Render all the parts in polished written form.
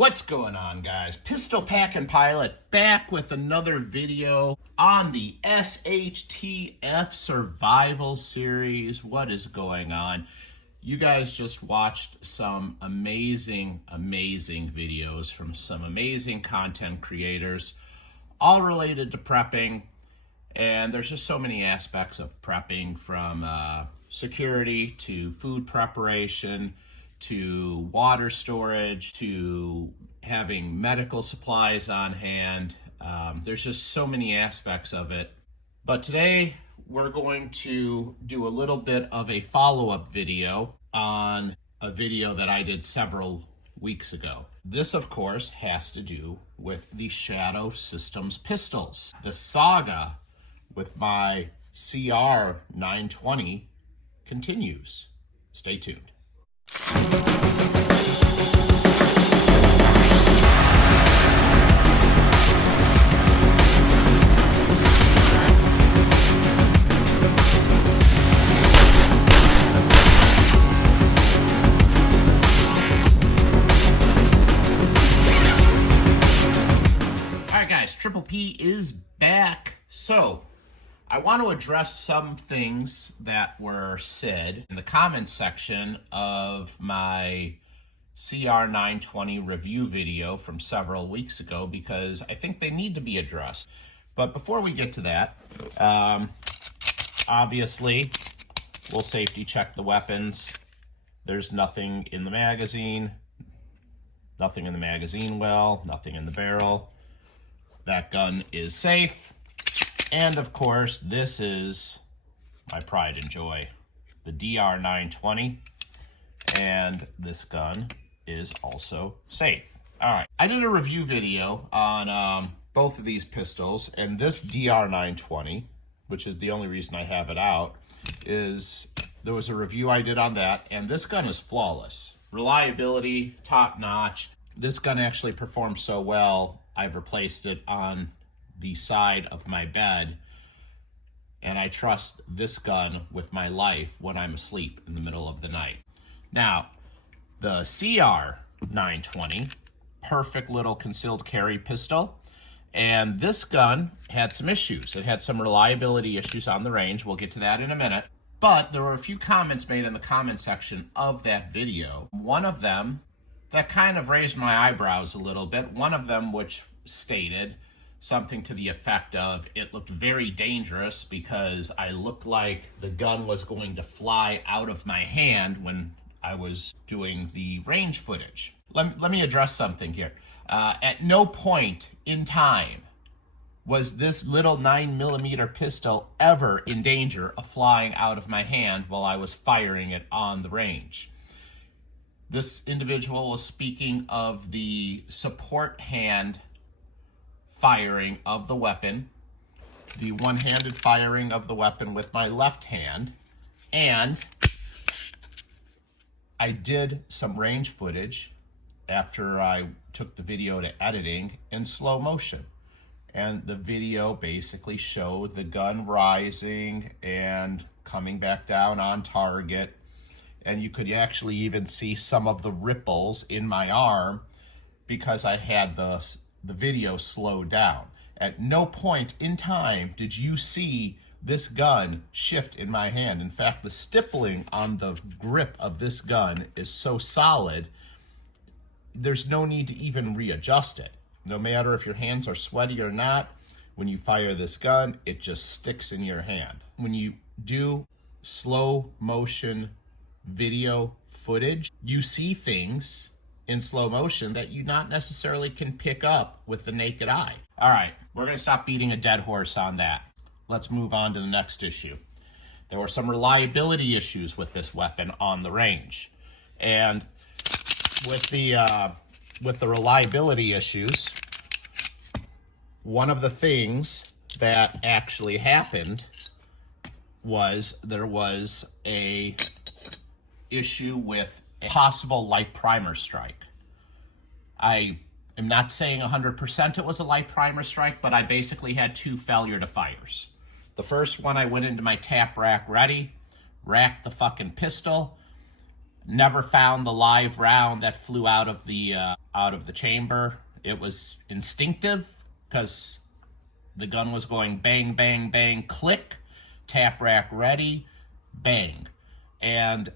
What's going on, guys? Pistol Packin' Pilot back with another video on the SHTF Survival Series. What is going on? You guys just watched some amazing videos from some amazing content creators, all related to prepping. And there's just so many aspects of prepping, from security to food preparation to water storage to having medical supplies on hand. There's just so many aspects of it. But today we're going to do a little bit of a follow-up video on a video that I did several weeks ago. This, of course, has to do with the Shadow Systems pistols. The saga with my CR 920 continues. Stay tuned. Alright guys, Triple P is back. So I want to address some things that were said in the comments section of my CR 920 review video from several weeks ago, because I think they need to be addressed. But before we get to that, obviously, we'll safety check the weapons. There's nothing in the magazine, nothing in the magazine well, nothing in the barrel. That gun is safe. And of course, this is my pride and joy, the DR 920, and this gun is also safe. All right, I did a review video on both of these pistols, and this DR 920, which is the only reason I have it out, is there was a review I did on that, and this gun is flawless. Reliability, top notch. This gun actually performs so well, I've replaced it on the side of my bed, and I trust this gun with my life when I'm asleep in the middle of the night. Now, the CR 920, perfect little concealed carry pistol, and this gun had some issues. It had some reliability issues on the range. We'll get to that in a minute. But there were a few comments made in the comment section of that video. One of them that kind of raised my eyebrows a little bit. One of them which stated something to the effect of, it looked very dangerous because I looked like the gun was going to fly out of my hand when I was doing the range footage. Let me address something here. At no point in time was this little 9mm pistol ever in danger of flying out of my hand while I was firing it on the range. This individual was speaking of the support hand firing of the weapon, the one-handed firing of the weapon with my left hand, and I did some range footage after I took the video to editing in slow motion. And the video basically showed the gun rising and coming back down on target. And you could actually even see some of the ripples in my arm because I had the video slowed down. At no point in time did you see this gun shift in my hand. In fact, the stippling on the grip of this gun is so solid, there's no need to even readjust it. No matter if your hands are sweaty or not, when you fire this gun, it just sticks in your hand. When you do slow motion video footage, you see things in slow motion that you not necessarily can pick up with the naked eye. All right, we're gonna stop beating a dead horse on that. Let's move on to the next issue. There were some reliability issues with this weapon on the range. And with the reliability issues, one of the things that actually happened was there was a issue with a possible light primer strike. I am not saying 100% it was a light primer strike, but I basically had two failure to fires. The first one, I went into my tap rack ready, racked the fucking pistol, never found the live round that flew out of the out of the chamber. It was instinctive because the gun was going bang, bang, bang, click, tap rack ready, bang. And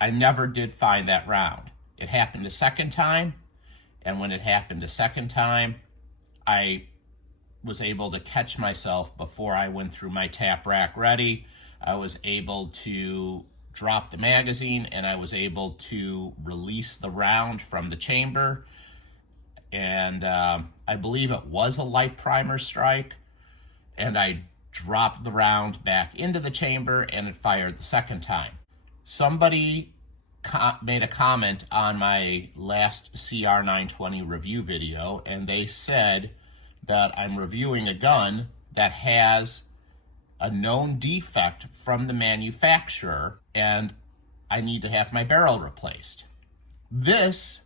I never did find that round. It happened a second time, and when it happened a second time, I was able to catch myself before I went through my tap rack ready. I was able to drop the magazine, and I was able to release the round from the chamber. And I believe it was a light primer strike, and I dropped the round back into the chamber, and it fired the second time. Somebody made a comment on my last CR920 review video, and they said that I'm reviewing a gun that has a known defect from the manufacturer, and I need to have my barrel replaced. This,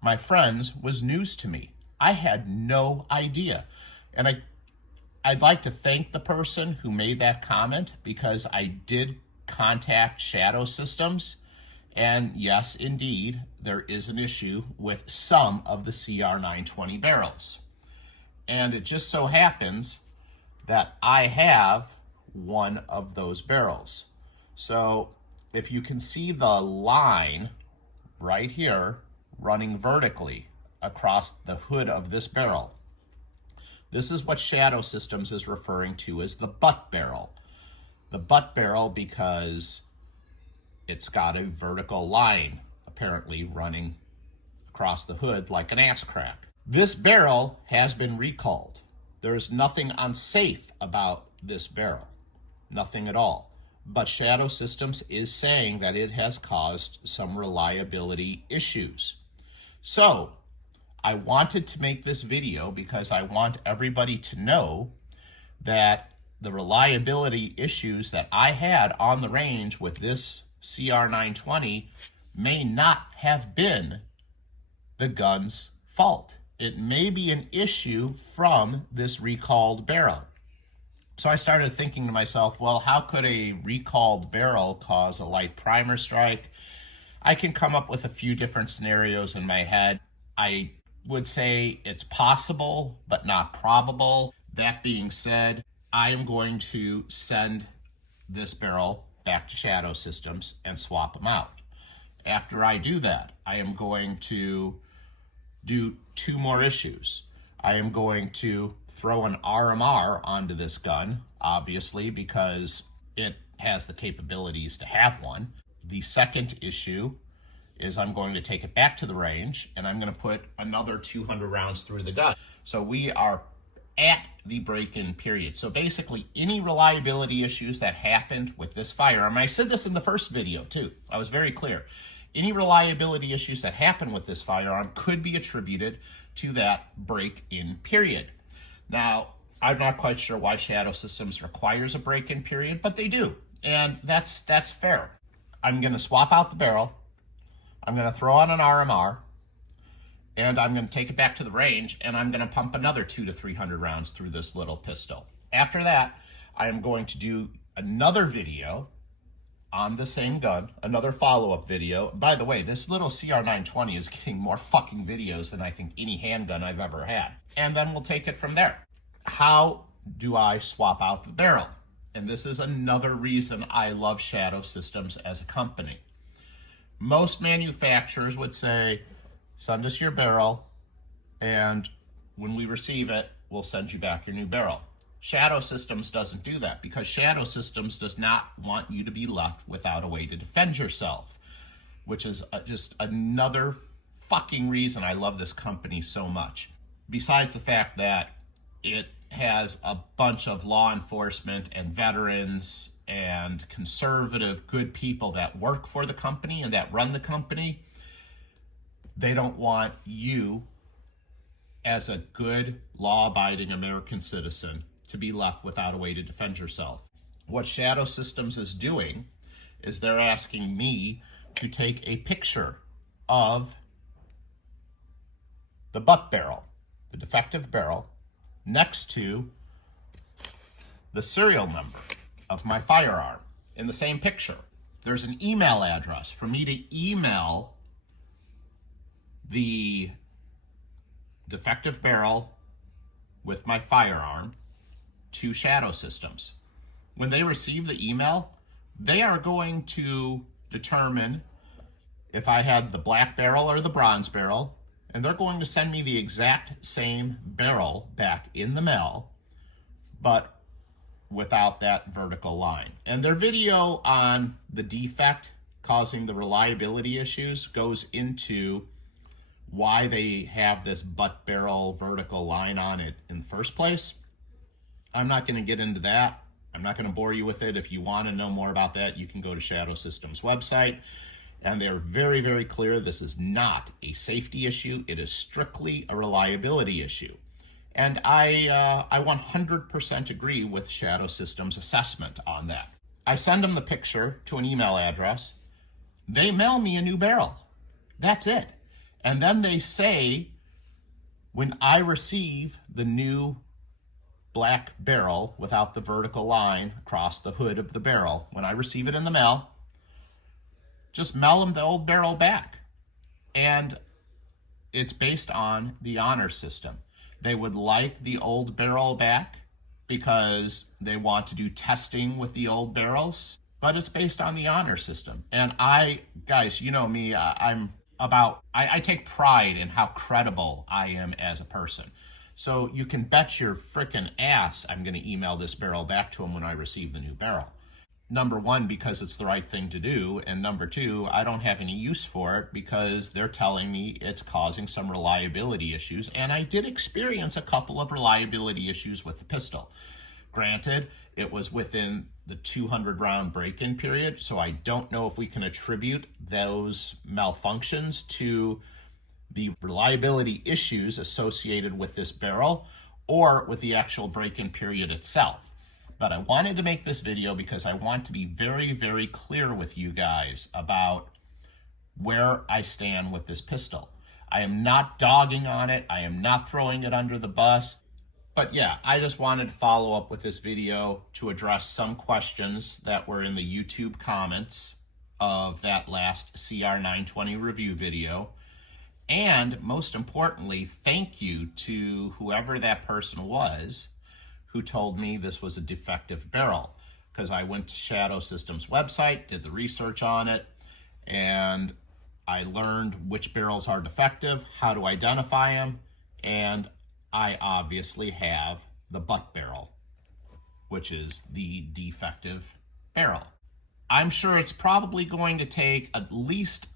my friends, was news to me. I had no idea. And I'd like to thank the person who made that comment, because I did contact Shadow Systems, and yes, indeed, there is an issue with some of the CR920 barrels. And it just so happens that I have one of those barrels. So if you can see the line right here running vertically across the hood of this barrel, this is what Shadow Systems is referring to as the butt barrel. The butt barrel because it's got a vertical line apparently running across the hood like an ass crack. This barrel has been recalled. There is nothing unsafe about this barrel. Nothing at all. But Shadow Systems is saying that it has caused some reliability issues. So I wanted to make this video because I want everybody to know that the reliability issues that I had on the range with this CR920 may not have been the gun's fault. It may be an issue from this recalled barrel. So I started thinking to myself, well, how could a recalled barrel cause a light primer strike? I can come up with a few different scenarios in my head. I would say it's possible, but not probable. That being said, I am going to send this barrel back to Shadow Systems and swap them out. After I do that, I am going to do two more issues. I am going to throw an RMR onto this gun, obviously, because it has the capabilities to have one. The second issue is I'm going to take it back to the range, and I'm going to put another 200 rounds through the gun. So we are at the break-in period. So basically, any reliability issues that happened with this firearm, I said this in the first video too, I was very clear. Any reliability issues that happen with this firearm could be attributed to that break-in period. Now, I'm not quite sure why Shadow Systems requires a break-in period, but they do, and that's fair. I'm going to swap out the barrel, I'm going to throw on an RMR, and I'm going to take it back to the range, and I'm going to pump another 200 to 300 rounds through this little pistol. After that, I am going to do another video on the same gun, another follow-up video. By the way, this little CR920 is getting more fucking videos than I think any handgun I've ever had. And then we'll take it from there. How do I swap out the barrel? And this is another reason I love Shadow Systems as a company. Most manufacturers would say, send us your barrel, and when we receive it, we'll send you back your new barrel. Shadow Systems doesn't do that because Shadow Systems does not want you to be left without a way to defend yourself, which is just another fucking reason I love this company so much. Besides the fact that it has a bunch of law enforcement and veterans and conservative good people that work for the company and that run the company, they don't want you as a good law-abiding American citizen to be left without a way to defend yourself. What Shadow Systems is doing is they're asking me to take a picture of the butt barrel, the defective barrel, next to the serial number of my firearm in the same picture. There's an email address for me to email the defective barrel with my firearm to Shadow Systems. When they receive the email, they are going to determine if I had the black barrel or the bronze barrel, and they're going to send me the exact same barrel back in the mail, but without that vertical line. And their video on the defect causing the reliability issues goes into why they have this butt barrel vertical line on it in the first place. I'm not going to get into that. I'm not going to bore you with it. If you want to know more about that, you can go to Shadow Systems website. And they're very, very clear this is not a safety issue. It is strictly a reliability issue. And I 100% agree with Shadow Systems' assessment on that. I send them the picture to an email address. They mail me a new barrel. That's it. And then they say, when I receive the new black barrel without the vertical line across the hood of the barrel, when I receive it in the mail, just mail them the old barrel back. And it's based on the honor system. They would like the old barrel back because they want to do testing with the old barrels, but it's based on the honor system. And guys, you know me, I take pride in how credible I am as a person. So you can bet your frickin' ass I'm going to email this barrel back to them when I receive the new barrel. Number one, because it's the right thing to do. And number two, I don't have any use for it because they're telling me it's causing some reliability issues. And I did experience a couple of reliability issues with the pistol. Granted, it was within the 200 round break-in period, so I don't know if we can attribute those malfunctions to the reliability issues associated with this barrel or with the actual break-in period itself. But I wanted to make this video because I want to be very, very clear with you guys about where I stand with this pistol. I am not dogging on it. I am not throwing it under the bus. But yeah, I just wanted to follow up with this video to address some questions that were in the YouTube comments of that last CR920 review video. And most importantly, thank you to whoever that person was who told me this was a defective barrel, because I went to Shadow Systems website, did the research on it, and I learned which barrels are defective, how to identify them, and I obviously have the butt barrel, which is the defective barrel. I'm sure it's probably going to take at least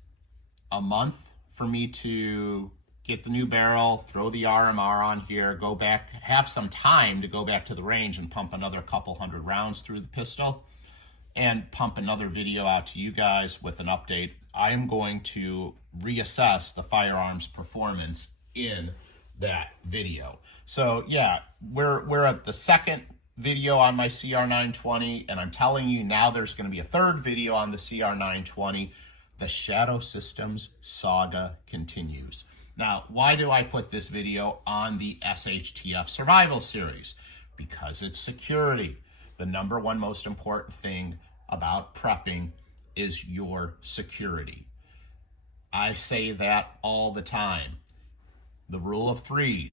a month for me to get the new barrel, throw the RMR on here, go back, have some time to go back to the range and pump another couple hundred rounds through the pistol and pump another video out to you guys with an update. I am going to reassess the firearm's performance in that video. So yeah, we're at the second video on my CR920, and I'm telling you now there's going to be a third video on the CR920. The Shadow Systems saga continues. Now, why do I put this video on the SHTF Survival Series? Because it's security. The number one most important thing about prepping is your security. I say that all the time. The rule of 3.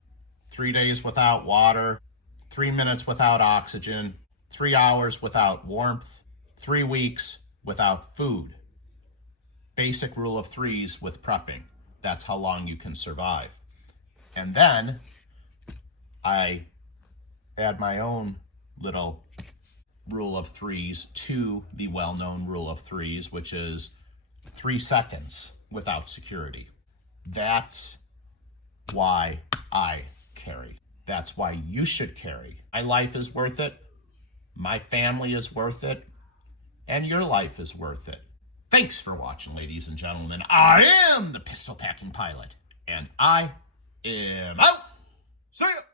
3 days without water, 3 minutes without oxygen, 3 hours without warmth, 3 weeks without food. Basic rule of 3s with prepping. That's how long you can survive. And then I add my own little rule of 3s to the well-known rule of 3s, which is 3 seconds without security. That's why I carry. That's why you should carry. My life is worth it. My family is worth it. And your life is worth it. Thanks for watching, ladies and gentlemen. I am the Pistol Packing Pilot, and I am out. See ya!